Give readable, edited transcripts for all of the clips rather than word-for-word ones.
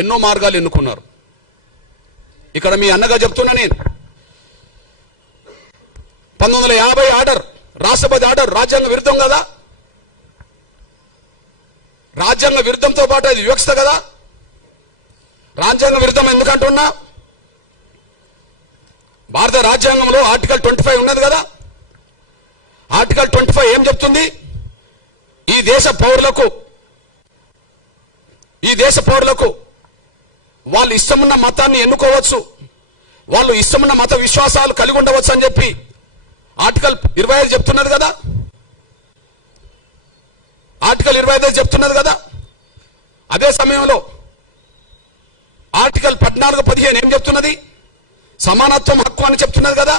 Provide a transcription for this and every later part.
ఎన్నో మార్గాలు ఎన్నుకున్నారు. ఇక్కడ మీ అన్నగా చెప్తున్నా నేను, 1950 ఆర్డర్, రాష్ట్రపతి ఆర్డర్ రాజ్యాంగ విరుద్ధం కదా? రాజ్యాంగ విరుద్ధంతో పాటు అది వివక్షత కదా? రాజ్యాంగ విరుద్ధం ఎందుకంటున్నా? భారత రాజ్యాంగంలో ఆర్టికల్ 25 ఉన్నది కదా. ఆర్టికల్ 25 ఏం చెప్తుంది? ఈ దేశ పౌరులకు వాళ్ళు ఇష్టమున్న మతాన్ని ఎన్నుకోవచ్చు, వాళ్ళు ఇష్టమున్న మత విశ్వాసాలు కలిగి ఉండవచ్చు అని చెప్పి ఆర్టికల్ 25 చెప్తున్నది కదా. ఆర్టికల్ 25 చెప్తున్నది కదా. అదే సమయంలో ఆర్టికల్ 14, 15 ఏం చెప్తున్నది? సమానత్వం హక్కు అని చెప్తున్నది కదా.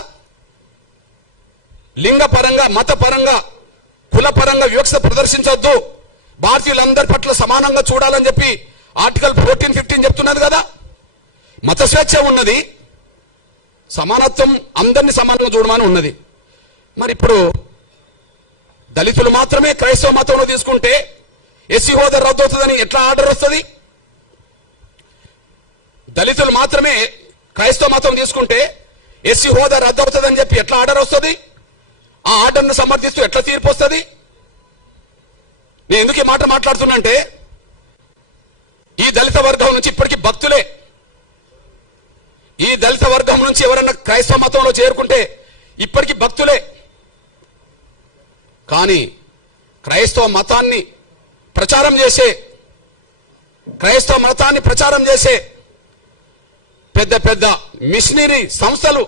లింగపరంగా, మతపరంగా, కులపరంగా వివక్ష ప్రదర్శించొద్దు, భారతీయులందరి పట్ల సమానంగా చూడాలని చెప్పి ఆర్టికల్ 14, 15 చెప్తున్నది కదా. మత స్వేచ్ఛ ఉన్నది, సమానత్వం అందరినీ సమానంగా చూడమని ఉన్నది. మరి ఇప్పుడు దళితులు మాత్రమే క్రైస్తవ మతంలో తీసుకుంటే ఎస్సీ హోదా రద్దు అవుతుందని ఎట్లా ఆర్డర్ వస్తుంది? దళితులు మాత్రమే క్రైస్తవ మతం తీసుకుంటే ఎస్సీ హోదా రద్దు అవుతుందని చెప్పి ఎట్లా ఆర్డర్ వస్తుంది? ఆ ఆర్డర్ను సమర్థిస్తూ ఎట్లా తీర్పు వస్తుంది? నేను ఎందుకు ఈ మాట మాట్లాడుతున్నంటే, ఈ దళిత వర్గం నుంచి ఇప్పటికీ భక్తులే, ఈ దళిత వర్గం నుంచి ఎవరన్నా క్రైస్తవ మతంలో చేరుకుంటే ఇప్పటికీ భక్తులే. కానీ క్రైస్తవ మతాన్ని ప్రచారం చేసే పెద్ద పెద్ద మిషనరీ సంస్థలు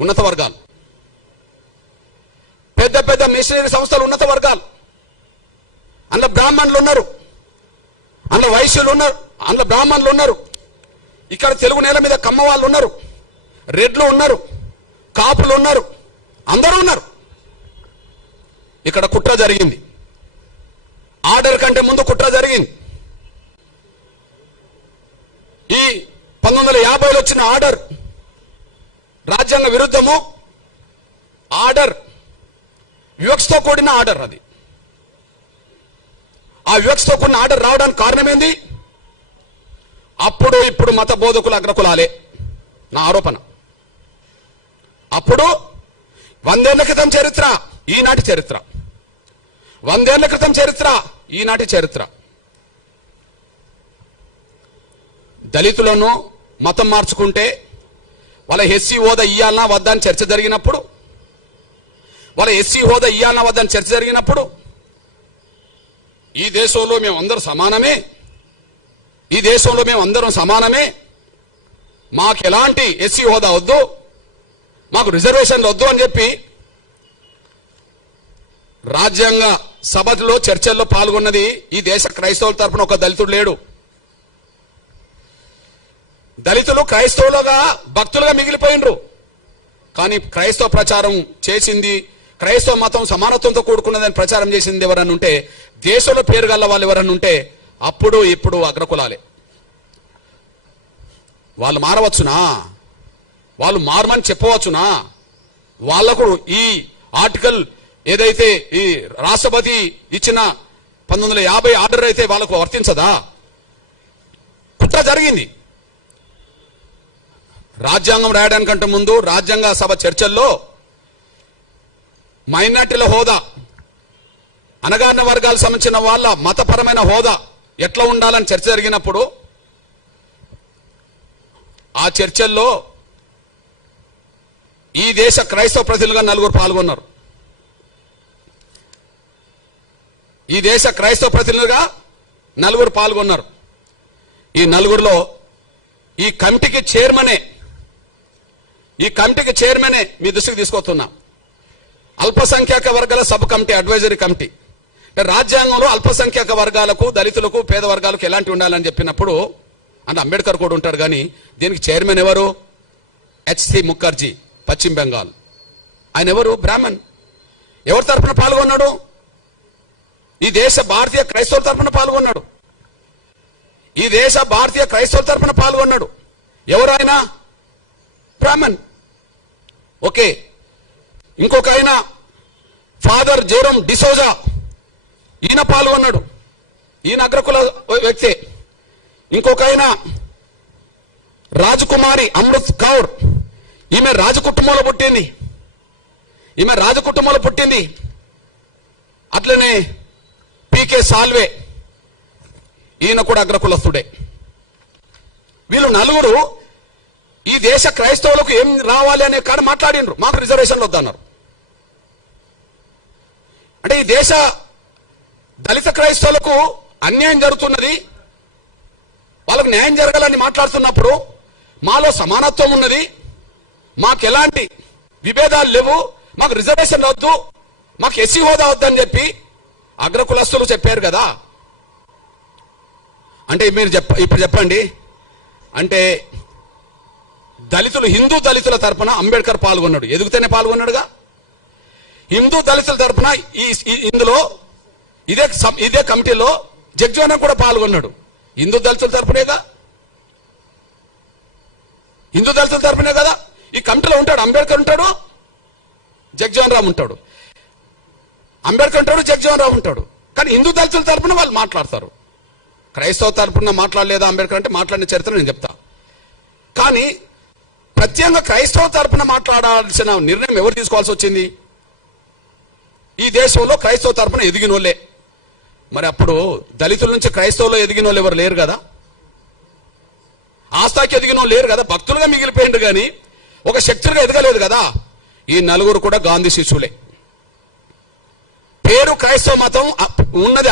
ఉన్నత వర్గాలు, పెద్ద పెద్ద మిషనరీ సంస్థలు ఉన్నత వర్గాలు. అందులో బ్రాహ్మణులు ఉన్నారు, అందులో వైశ్యులు ఉన్నారు, అందులో బ్రాహ్మణులు ఉన్నారు. ఇక్కడ తెలుగు నేల మీద కమ్మ వాళ్ళు ఉన్నారు, రెడ్లు ఉన్నారు, కాపులు ఉన్నారు, అందరూ ఉన్నారు. ఇక్కడ కుట్ర జరిగింది. ఆర్డర్ కంటే ముందు కుట్ర జరిగింది. ఈ 1950లో వచ్చిన ఆర్డర్ రాజ్యాంగ విరుద్ధము. ఆర్డర్ వివక్షతో కూడిన ఆర్డర్. అది ఆ వివక్షతో కూడిన ఆర్డర్ రావడానికి కారణం ఏంది? అప్పుడు ఇప్పుడు మత బోధకులు అగ్రకులాలే నా ఆరోపణ. అప్పుడు 100 ఏళ్ల క్రితం చరిత్ర, ఈనాటి చరిత్ర. 100 ఏళ్ల క్రితం చరిత్ర, ఈనాటి చరిత్ర. దళితులను మతం మార్చుకుంటే వాళ్ళ ఎస్సీ హోదా ఇయ్యాలనా వద్దా అని చర్చ జరిగినప్పుడు, ఈ దేశంలో మేము అందరం సమానమే, ఈ దేశంలో మేము అందరం సమానమే, మాకు ఎలాంటి ఎస్సీ హోదా వద్దు, మాకు రిజర్వేషన్లు వద్దు అని చెప్పి రాజ్యాంగ సభలో చర్చల్లో పాల్గొన్నది ఈ దేశ క్రైస్తవుల తరపున ఒక దళితుడు లేడు. దళితులు క్రైస్తవులుగా భక్తులుగా మిగిలిపోయినరు. కానీ క్రైస్తవ ప్రచారం చేసింది, క్రైస్తవ మతం సమానత్వంతో కూడుకున్నదని ప్రచారం చేసింది ఎవరన్నా ఉంటే, దేశంలో పేరు గల్ల వాళ్ళు ఎవరన్నా ఉంటే అప్పుడు ఇప్పుడు అగ్రకులాలే. వాళ్ళు మారవచ్చునా? వాళ్ళు మారమని చెప్పవచ్చునా? వాళ్లకు ఈ ఆర్టికల్ ఏదైతే ఈ రాష్ట్రపతి ఇచ్చిన 1950 ఆర్డర్ అయితే వాళ్ళకు వర్తించదా? కుట్ర జరిగింది. రాజ్యాంగం రాయడానికంటే ముందు రాజ్యాంగ సభ చర్చల్లో మైనార్టీల హోదా, అణగారిన వర్గాలకు సంబంధించిన వాళ్ళ మతపరమైన హోదా ఎట్లా ఉండాలని చర్చ జరిగినప్పుడు ఆ చర్చల్లో ఈ దేశ క్రైస్తవ ప్రతినిధులుగా 4 పాల్గొన్నారు. ఈ దేశ క్రైస్తవ ప్రతినిధులుగా 4 పాల్గొన్నారు. ఈ 4లో ఈ కమిటీకి చైర్మనే మీ దృష్టికి తీసుకొస్తున్నా. అల్పసంఖ్యాక వర్గాల సబ్ కమిటీ, అడ్వైజరీ కమిటీ. రాజ్యాంగంలో అల్పసంఖ్యాక వర్గాలకు, దళితులకు, పేద వర్గాలకు ఎలాంటి ఉండాలని చెప్పినప్పుడు అంటే అంబేద్కర్ కూడా ఉంటాడు. కానీ దీనికి చైర్మన్ ఎవరు? హెచ్సి ముఖర్జీ, పశ్చిమ బెంగాల్. ఆయన ఎవరు? బ్రాహ్మణ్. ఎవరి తరఫున పాల్గొన్నాడు? ఈ దేశ భారతీయ క్రైస్తవుల తరఫున పాల్గొన్నాడు. ఎవరు ఆయన? బ్రాహ్మణ్. ఓకే. ఇంకొక ఆయన ఫాదర్ జెరోమ్ డిసోజా, ఈయన పాల్గొన్నాడు. ఈయన అగ్రకుల వ్యక్తే. ఇంకొక ఆయన రాజకుమారి అమృత్ కౌర్, ఈమె రాజకుటుంబంలో పుట్టింది. అట్లనే పీకే సాల్వే, ఈయన కూడా అగ్రకులస్తుడే. వీళ్ళు నలుగురు ఈ దేశ క్రైస్తవులకు ఏం రావాలి అనే కాడ మాట్లాడినరు, మాకు రిజర్వేషన్లు వద్దన్నారు. అంటే ఈ దేశ దళిత క్రైస్తవులకు అన్యాయం జరుగుతున్నది, వాళ్ళకు న్యాయం జరగాలని మాట్లాడుతున్నప్పుడు మాలో సమానత్వం ఉన్నది, మాకు ఎలాంటి విభేదాలు లేవు, మాకు రిజర్వేషన్లు వద్దు, మాకు ఎస్సీ హోదా వద్దని చెప్పి అగ్రకులస్తులు చెప్పారు కదా. అంటే మీరు ఇప్పుడు చెప్పండి, అంటే హిందూ దళితుల తరపున అంబేద్కర్ పాల్గొన్నాడు, ఎదుగుతూనే పాల్గొన్నాడుగా. హిందూ దళితుల తరపున ఇందులో ఇదే కమిటీలో జగ్జీవన్ కూడా పాల్గొన్నాడు, హిందూ దళితుల తరపునేగా, కదా. ఈ కమిటీలో ఉంటాడు అంబేద్కర్ ఉంటాడు, జగ్జీవన్ రామ్ ఉంటాడు. అంబేద్కర్ ఉంటాడు, జగ్జీవన్ రామ్ ఉంటాడు. కానీ హిందూ దళితుల తరపున వాళ్ళు మాట్లాడతారు. క్రైస్తవ తరపున మాట్లాడలేదా అంబేద్కర్ అంటే మాట్లాడిన చరిత్ర నేను చెప్తా. కానీ ప్రత్యేకంగా క్రైస్తవ తరపున మాట్లాడాల్సిన నిర్ణయం ఎవరు తీసుకోవాల్సి వచ్చింది? ఈ దేశంలో క్రైస్తవ తరపున ఎదిగిన వాళ్ళే. మరి అప్పుడు దళితుల నుంచి క్రైస్తవులు ఎదిగిన వాళ్ళు ఎవరు లేరు కదా, ఆస్థాకి ఎదిగిన వాళ్ళు లేరు కదా, భక్తులుగా మిగిలిపోయిండు కానీ ఒక శక్తులుగా ఎదగలేదు కదా. ఈ నలుగురు కూడా గాంధీ శిష్యులే. పేరు క్రైస్తవ మతం ఉన్నది,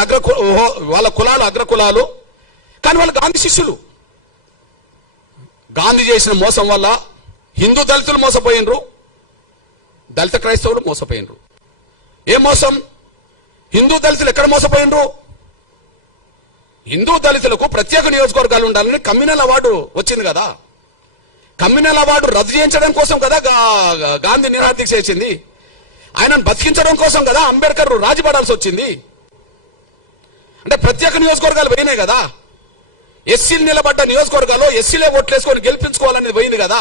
వాళ్ళ కులాలు అగ్రకులాలు, కానీ వాళ్ళు గాంధీ శిష్యులు. గాంధీ చేసిన మోసం వల్ల హిందూ దళితులు మోసపోయినరు, దళిత క్రైస్తవులు మోసపోయినరు. ఏ మోసం? హిందూ దళితులు ఎక్కడ మోసపోయినరు? హిందూ దళితులకు ప్రత్యేక నియోజకవర్గాలు ఉండాలని కమ్యూనల్ అవార్డు వచ్చింది కదా. కమ్యూనల్ అవార్డు రద్దు చేయించడం కోసం కదా గాంధీ నిరాదీక్ష చేసింది. ఆయనను బతికించడం కోసం కదా అంబేద్కర్ రాజీపడాల్సి వచ్చింది. అంటే ప్రత్యేక నియోజకవర్గాలు పోయినాయి కదా. ఎస్సీలు నిలబడ్డ నియోజకవర్గాల్లో ఎస్సీలే ఓట్లేసుకొని గెలిపించుకోవాలనేది పోయింది కదా.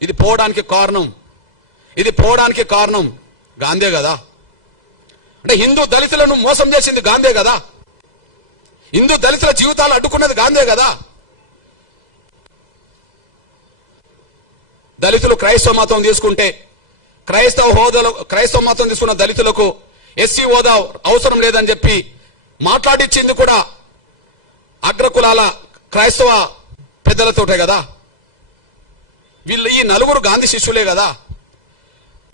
ఇది పోవడానికి కారణం గాంధీ కదా. అంటే హిందూ దళితులను మోసం చేసింది గాంధీ కదా. హిందూ దళితుల జీవితాలు అడ్డుకున్నది గాంధీ కదా. దళితులు క్రైస్తవ మతం తీసుకుంటే క్రైస్తవ మతం తీసుకున్న దళితులకు ఎస్సీ హోదా అవసరం లేదని చెప్పి మాట్లాడిచ్చింది కూడా అగ్రకులాల క్రైస్తవ పెద్దలతోటే కదా. వీళ్ళు ఈ నలుగురు గాంధీ శిష్యులే కదా.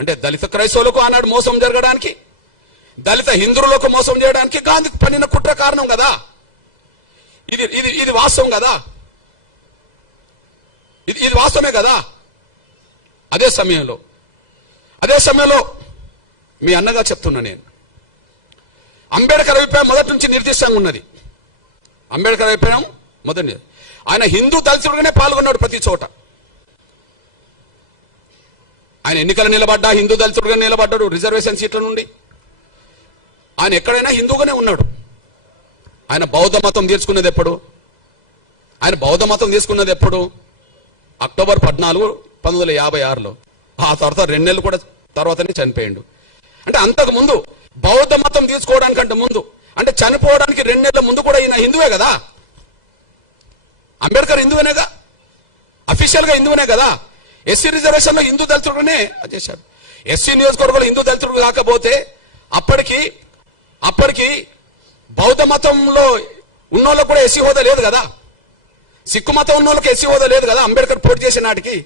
అంటే దళిత క్రైస్తవులకు ఆనాడు మోసం జరగడానికి, దళిత హిందువులకు మోసం చేయడానికి గాంధీ పన్నిన కుట్ర కారణం కదా. ఇది వాస్తవం కదా, ఇది వాస్తవమే కదా. అదే సమయంలో మీ అన్నగా చెప్తున్నా నేను, అంబేద్కర్ అభిప్రాయం మొదటి నుంచి నిర్దిష్టంగా ఉన్నది. అంబేద్కర్ అభిప్రాయం మొదటి, ఆయన హిందూ దళితుడుగానే పాల్గొన్నాడు ప్రతి చోట. ఆయన ఎన్నికలు నిలబడ్డా హిందూ దళితుడుగా నిలబడ్డాడు రిజర్వేషన్ సీట్ల నుండి. ఆయన ఎక్కడైనా హిందూగానే ఉన్నాడు. ఆయన బౌద్ధ మతం తీసుకున్నది ఎప్పుడు? అక్టోబర్ 14, 1956లో. ఆ తర్వాత 2 నెలలు కూడా తర్వాతనే చనిపోయిండు. అంటే అంతకు ముందు బౌద్ధ మతం తీసుకోవడానికంటే ముందు, అంటే చనిపోవడానికి 2 నెలల ముందు కూడా ఈయన హిందువే కదా. అంబేద్కర్ హిందువునేగా, అఫీషియల్ గా హిందువునే కదా. ఎస్సీ రిజర్వేషన్ లో హిందూ దళితుడునే చేశారు. ఎస్సీ నియోజకవర్గంలో హిందూ దళితుడు కాకపోతే అప్పటికి బౌద్ధ మతంలో ఉన్నోళ్ళకు కూడా ఎస్సీ హోదా లేదు కదా. సిక్కు మతం ఉన్నోళ్ళకి ఎస్సీ హోదా లేదు కదా అంబేద్కర్ పోటీ చేసిన నాటికి.